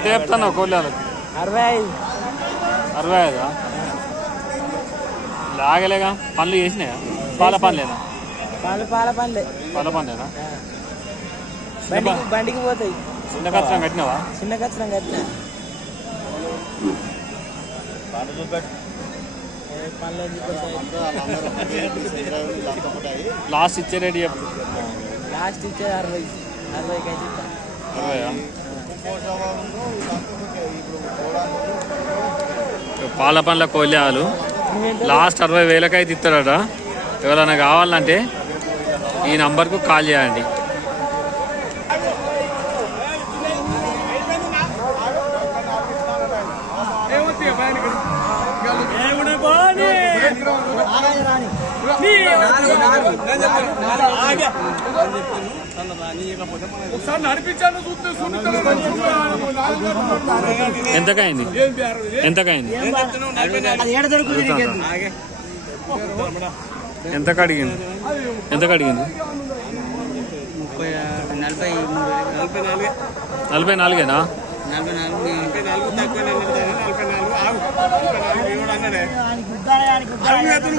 ఎంత చెప్తాను కోళ్ళకి? 65. లాగలేగా పనులు చేసినాయా? పాల పనులేనా? పాల పనులేనా? బండికి పోతాయి. చిన్న కచ్చరం కట్టినావా? చిన్న కచ్చరం కట్టినా. లాస్ట్ ఇచ్చే రేటు చెప్పు. లాస్ట్ ఇచ్చే 60 అయితే 60. పాల పండ్ల కోళ్ళాలు లాస్ట్ 60,000 అయితే ఇస్తాడట. ఎవరైనా కావాలంటే ఈ నంబర్కు కాల్ చేయండి. ఎంతకైంది? ఎంతకైంది? ఎంతకు అడిగింది? ఎంతకు అడిగింది? 44. 44